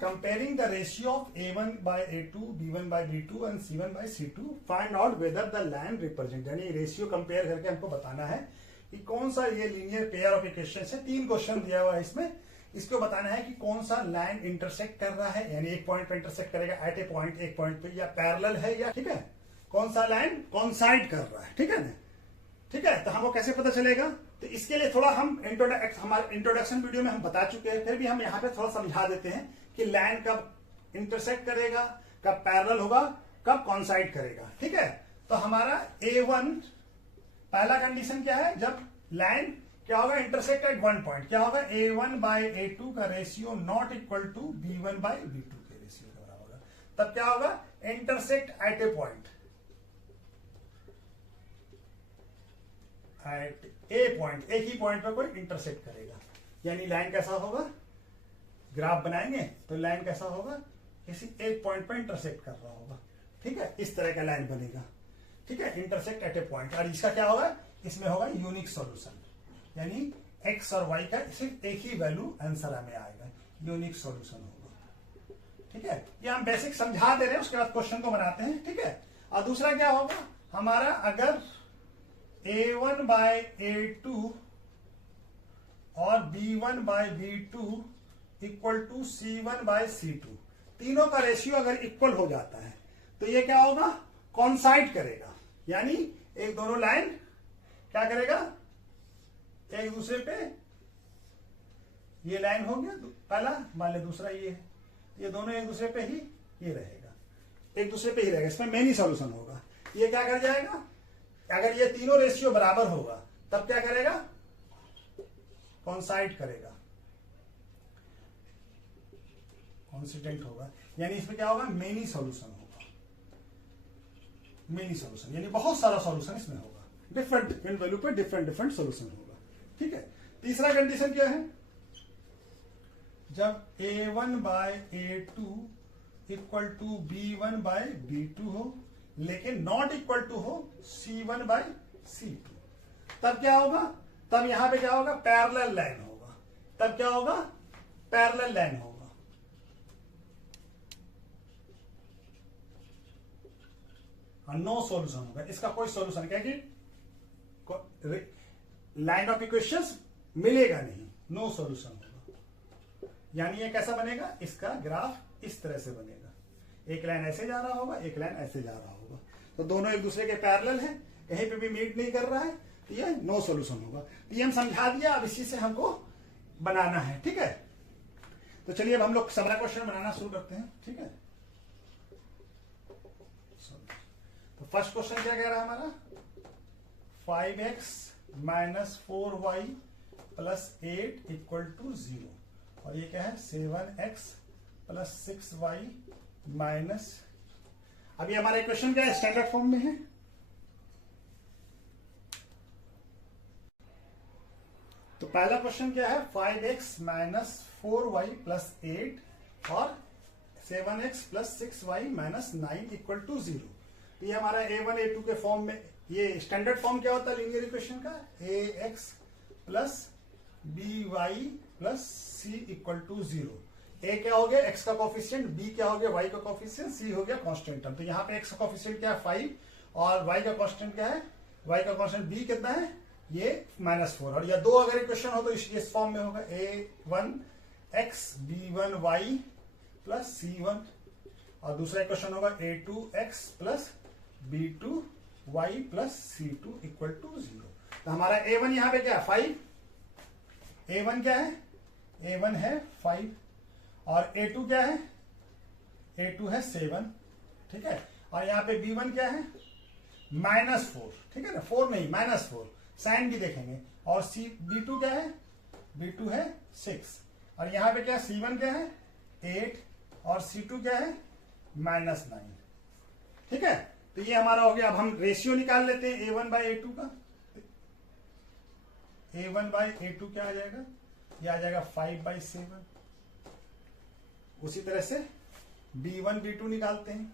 Comparing the ratio of A1 by A2, B1 by B2 and C1 by C2, find out whether the line represent, यानी ratio compare करके हमको बताना है कि कौन सा ये लीनियर पेयर ऑफ इक्वेशन है। 3 क्वेश्चन दिया हुआ है इसमें, इसको बताना है कि कौन सा लाइन इंटरसेक्ट कर रहा है, यानी एक पॉइंट पे इंटरसेक्ट करेगा एट ए पॉइंट, एक पॉइंट पे, या पैरेलल है, या ठीक है कौन सा लाइन कॉन्साइड कर रहा है, ठीक है ना। ठीक है, तो हमको कैसे पता चलेगा, तो इसके लिए थोड़ा हम हमारे इंट्रोडक्शन वीडियो में हम बता चुके हैं, फिर भी हम यहाँ पे थोड़ा समझा देते हैं कि लाइन कब इंटरसेक्ट करेगा, कब पैरेलल होगा, कब कॉन्साइड करेगा। ठीक है, तो हमारा A1 पहला कंडीशन क्या है, जब लाइन क्या होगा इंटरसेक्ट एट वन पॉइंट, क्या होगा A1 by A2 का ratio not equal to B1 by B2 के रेशियो के बराबर होगा। तब क्या होगा, intersect at a point, at a point, एक ही पॉइंट पर कोई इंटरसेक्ट करेगा, यानी लाइन कैसा होगा, ग्राफ बनाएंगे तो लाइन कैसा होगा, किसी एक पॉइंट पर इंटरसेक्ट कर रहा होगा। ठीक है, इस तरह का लाइन बनेगा। ठीक है, इंटरसेक्ट एट ए पॉइंट, और इसका क्या होगा, इसमें होगा यूनिक सॉल्यूशन, यानी एक्स और वाई का सिर्फ एक ही वैल्यू आंसर हमें आएगा, यूनिक सॉल्यूशन होगा। ठीक है, ये हम बेसिक समझा दे रहे हैं, उसके बाद क्वेश्चन को बनाते हैं। ठीक है, और दूसरा क्या होगा हमारा, अगर A1 by A2 और B1 by B2 equal to C1 by C2, तीनों का रेशियो अगर इक्वल हो जाता है तो ये क्या होगा, कॉन्साइड करेगा, यानी एक दोनों लाइन क्या करेगा, एक दूसरे पे, ये लाइन हो गया पहला, मान ले दूसरा ये है, ये दोनों एक दूसरे पे ही ये रहेगा, एक दूसरे पे ही रहेगा, इसमें मेनी सॉल्यूशन होगा। ये क्या कर जाएगा, अगर ये तीनों रेशियो बराबर होगा तब क्या करेगा, कॉन्साइड करेगा, कॉन्सिडेंट होगा, यानी इसमें क्या होगा, मेनी सॉल्यूशन होगा, मेनी सॉल्यूशन यानी बहुत सारा सॉल्यूशन इसमें होगा, डिफरेंट इन वैल्यू पे डिफरेंट सॉल्यूशन होगा। ठीक है, तीसरा कंडीशन क्या है, जब A1 by A2 equal to B1 by B2 हो, लेकिन नॉट इक्वल टू हो C1 by C2, तब क्या होगा, तब यहां पे क्या होगा, पैरेलल लाइन होगा, तब क्या होगा, पैरेलल लाइन होगा। नो सॉल्यूशन होगा, इसका कोई सॉल्यूशन, क्या कि लाइन ऑफ इक्वेशंस मिलेगा नहीं, नो सॉल्यूशन होगा। यानी ये कैसा बनेगा, इसका ग्राफ इस तरह से बनेगा, एक लाइन ऐसे जा रहा होगा, एक लाइन ऐसे जा रहा होगा, तो दोनों एक दूसरे के पैरेलल हैं, कहीं पे भी मीट नहीं कर रहा है, तो ये नो सॉल्यूशन होगा। तो ये हम समझा दिया, अब इसी से हमको बनाना है। ठीक है, तो चलिए अब हम लोग सबरा क्वेश्चन बनाना शुरू करते हैं। ठीक है, तो फर्स्ट क्वेश्चन क्या कह रहा है हमारा, 5x minus 4y plus 8 equal to 0, और ये क्या है, 7x प्लस 6y माइनस, अभी हमारा इक्वेशन क्या है, स्टैंडर्ड फॉर्म में है। तो पहला क्वेश्चन क्या है, 5x माइनस 4y प्लस 8 और 7x plus 6y minus 9 equal to 0। तो ये हमारा A1 A2 के फॉर्म में, ये स्टैंडर्ड फॉर्म क्या होता है लीनियर इक्वेशन का, ax plus by plus c equal to 0। A क्या हो गया, एक्स का कोफिशिएंट, बी क्या हो गया, वाई का कोफिशिएंट, सी हो गया कांस्टेंट टर्म। तो यहाँ पे एक्स का कोफिशिएंट क्या है, 5, और वाई का कांस्टेंट क्या है, वाई का कांस्टेंट बी कितना है, ये -4, और या दो अगर इक्वेशन हो तो इस फॉर्म में होगा, A1 x B1 y plus C1, और दूसरा इक्वेशन होगा A2 x plus B2 y plus C2 equal to 0। तो हमारा A1 यहाँ पे क्या है, 5, A1 क्या है, A1 है 5, और A2 क्या है, A2 है 7। ठीक है, और यहाँ पे B1 क्या है, -4, ठीक है ना, 4 नहीं -4, साइन भी देखेंगे, और B2 क्या है, B2 है 6, और यहाँ पे क्या, C1 क्या है 8, और C2 क्या है -9। ठीक है, तो ये हमारा हो गया। अब हम रेशियो निकाल लेते हैं A1 by A2 का। A1 by A2 क्या आ जाएगा, ये आ जाएगा 5/7। उसी तरह से B1 B2 निकालते हैं,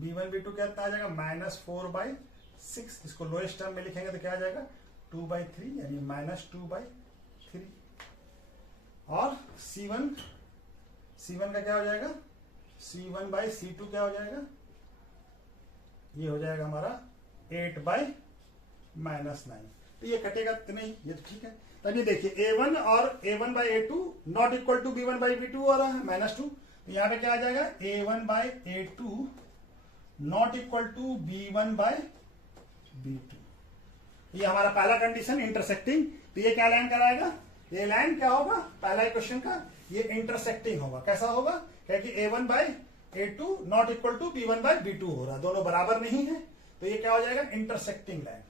B1 B2 क्या आ जाएगा, -4/6, इसको लोएस्ट टर्म में लिखेंगे तो क्या आ जाएगा, 2/3, यानी -2/3, और C1 का क्या हो जाएगा, C1 बाई C2 क्या हो जाएगा, ये हो जाएगा हमारा 8 बाई -9। तो ये कटेगा तो नहीं, ये तो ठीक है। तब ये देखिए A1 और A1 by A2 not equal to B1 by B2 हो रहा है -2। तो यहाँ पे क्या आ जाएगा, A1 by A2 not equal to B1 by B2। ये हमारा पहला कंडीशन इंटरसेक्टिंग। तो ये क्या लाइन कराएगा, ये लाइन क्या होगा, पहला क्वेश्चन का ये इंटरसेक्टिंग होगा। कैसा होगा, क्योंकि A1 by A2 not equal to B1 by B2 हो रहा है, दोनों बराबर नहीं है। तो ये क्या हो जाएगा, इंटरसेक्टिंग लाइन।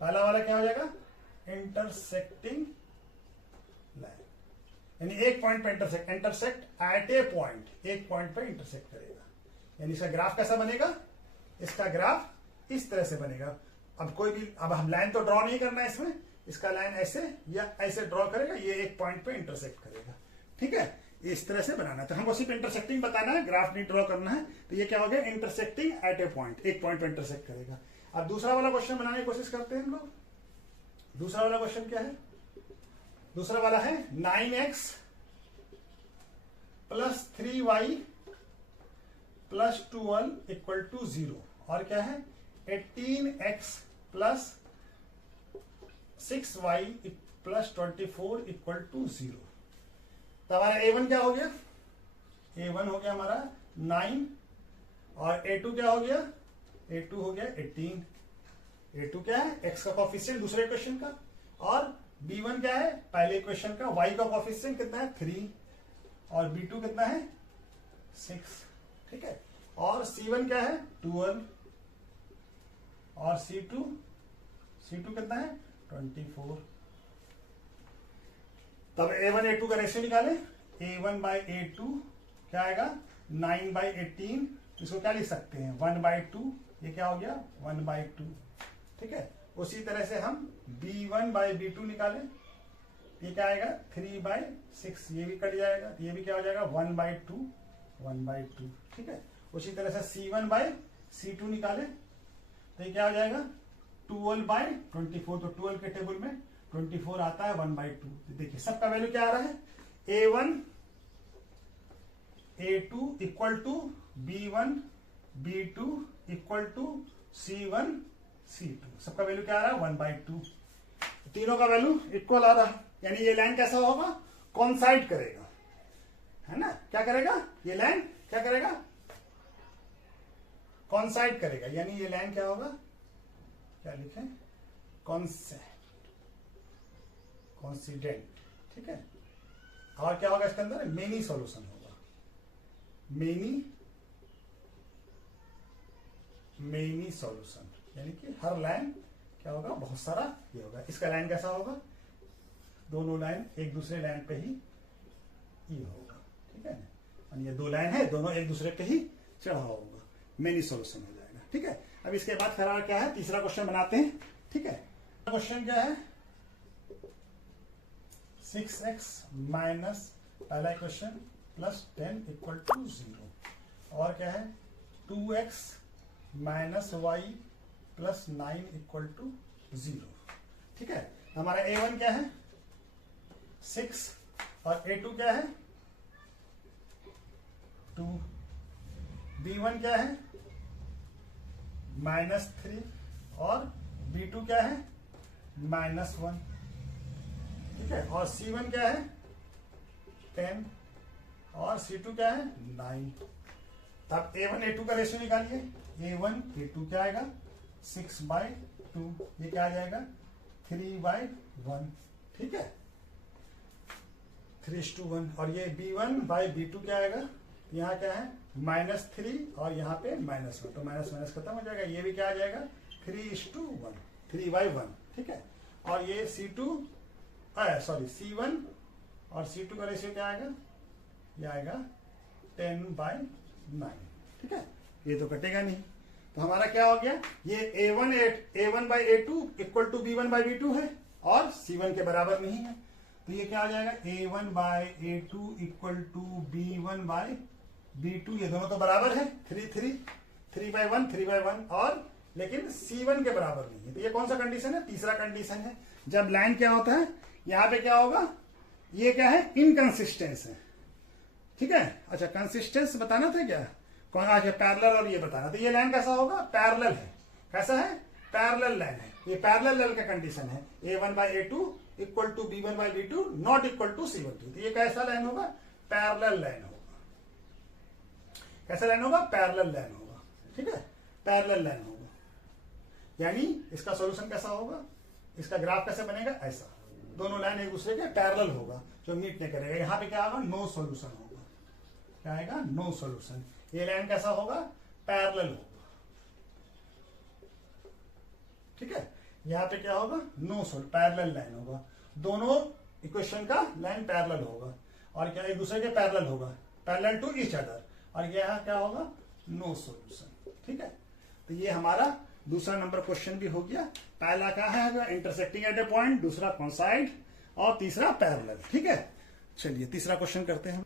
पहला वाला क्या हो जाएगा, इंटरसेक्टिंग लाइन, यानी एक पॉइंट पे इंटरसेक्ट एट ए पॉइंट, एक पॉइंट पे इंटरसेक्ट करेगा। यानी इसका ग्राफ कैसा बनेगा, इसका ग्राफ इस तरह से बनेगा। अब हम लाइन तो ड्रॉ नहीं करना है इसमें, इसका लाइन ऐसे या ऐसे ड्रॉ करेगा, ये एक पॉइंट पे इंटरसेक्ट करेगा। ठीक है, इस तरह से बनाना है। तो हमको सिर्फ इंटरसेक्टिंग बताना है, ग्राफ नहीं ड्रॉ करना है। तो ये क्या हो गया, इंटरसेक्टिंग एट ए पॉइंट, एक पॉइंट पे इंटरसेक्ट करेगा। अब दूसरा वाला क्वेश्चन बनाने की कोशिश करते हैं हम लोग। दूसरा वाला क्वेश्चन क्या है, दूसरा वाला है 9x plus 3y plus 12 equal to 0। और क्या है, 18x plus 6y plus 24 equal to 0। तो हमारा A1 क्या हो गया, A1 हो गया हमारा 9 और A2 क्या हो गया, A2 हो गया 18। A2 क्या है, x का कॉफिशिएंट दूसरे इक्वेशन का, और B1 क्या है, पहले इक्वेशन का, y का कॉफिशिएंट कितना है 3, और B2 कितना है 6। ठीक है, और C1 क्या है 12, और C2 कितना है 24। तब A1 A2 का रेशियो निकाले, A1 बाई A2 क्या आएगा 9 बाई 18। इसको क्या लिख सकते हैं 1 बाई 2, ये क्या हो गया 1 बाई 2। ठीक है, उसी तरह से हम B1 बाई B2 निकाले, ये क्या आएगा 3 बाई 6, ये भी कट जाएगा, ये भी क्या हो जाएगा 1 बाई 2, 1 बाई 2। ठीक है, उसी तरह से C1 बाई C2 निकाले, तो ये क्या हो जाएगा 12 बाई 24। तो 12 के टेबल में 24 आता है 1 बाई 2। देखिए सबका वैल्यू क्या आ रहा है, A1 A2 equal to B1 B2 equal to C1 C2। सबका वैल्यू क्या आ रहा है 1 बाई 2। तीनों का वैल्यू इक्वल आ रहा है, यानी ये लाइन कैसा होगा, कॉन्साइड करेगा, है ना। क्या करेगा, ये लाइन क्या करेगा, कॉन्साइड करेगा। यानी ये लाइन क्या होगा, क्या लिखें, कॉन्सिडेंट। ठीक है, और क्या होगा इसके अंदर, मेनी सॉल्यूशन होगा, मेनी सॉल्यूशन, यानी कि हर लाइन क्या होगा, बहुत सारा ये होगा। इसका लाइन कैसा होगा, दोनों लाइन एक दूसरे लाइन पे ही ये होगा। ठीक है, और ये दो लाइन है, दोनों एक दूसरे पे ही चढ़ा होगा, मेनी सॉल्यूशन हो जाएगा। ठीक है, अब इसके बाद फिर क्या है, तीसरा क्वेश्चन बनाते हैं। ठीक है, क्वेश्चन क्या है, 6x माइनस पहला क्वेश्चन प्लस 10 इक्वल टू 0, और क्या है 2x minus y plus 9 equal to 0। ठीक है, हमारा A1 क्या है 6 और A2 क्या है 2, B1 क्या है -3 और B2 क्या है -1। ठीक है, और C1 क्या है 10 और C2 क्या है 9। तब A1 A2 का रेशियो निकालिए, A1 A2 क्या आएगा 6/2, ये क्या आ जाएगा 3/1। ठीक है, 3:1। और ये B1/B2 क्या आएगा, यहाँ क्या है -3 और यहाँ पे -1, तो माइनस माइनस खत्म हो जाएगा, ये भी क्या आ जाएगा 3:1, 3/1। ठीक है, और ये C1 और C2 का रेशियो क्या आएगा, ये आएगा 10/9। ठीक है, ये तो कटेगा नहीं, तो हमारा क्या हो गया, ये A1/A2 इक्वल टू B1/B2 है और C1 के बराबर नहीं है। तो ये क्या आ जाएगा A1/A2 इक्वल टू B1/B2, ये दोनों तो बराबर है 3/1 और लेकिन C1 के बराबर नहीं है। तो ये कौन सा कंडीशन है, तीसरा कंडीशन है। जब लाइन क्या होता है, यहाँ पे क्या होगा, ये क्या है, इनकंसिस्टेंस है, ठीक है। अच्छा, कंसिस्टेंस बताना था क्या, कौन आ गया, पैरेलल और ये बताना। तो ये लाइन कैसा होगा, पैरेलल है, कैसा है, पैरेलल लाइन है। ये पैरेलल लाइन का कंडीशन है, a1/a2 equal to b1/b2 not equal to c1/2। तो ये कैसा लाइन होगा, पैरेलल लाइन होगा। कैसा लाइन होगा, पैरेलल लाइन होगा, ठीक है, पैरेलल लाइन होगा। यानी इसका सॉल्यूशन कैसा होगा, इसका ग्राफ कैसे बनेगा, ऐसा, दोनों लाइन एक दूसरे के पैरेलल होगा, जो मीट नहीं करेगा। यहाँ पे क्या होगा, नो सॉल्यूशन होगा, क्या आएगा, नो सॉल्यूशन। ये लाइन कैसा होगा, पैरेलल होगा, ठीक है। यहाँ पे क्या होगा, नो सॉल्यूशन, पैरेलल लाइन होगा, दोनों इक्वेशन का लाइन पैरेलल होगा, और क्या एक दूसरे के पैरेलल होगा, पैरेलल टू ईच अदर, और यहाँ क्या होगा, नो सॉल्यूशन, ठीक है। तो ये हमारा दूसरा नंबर क्वेश्चन भी हो गया। पहला क्या है, इंटरसेक्टिंग एट ए पॉइंट, दूसरा कॉन्साइड, और तीसरा पैरेलल, ठीक है। चलिए तीसरा क्वेश्चन करते हैं।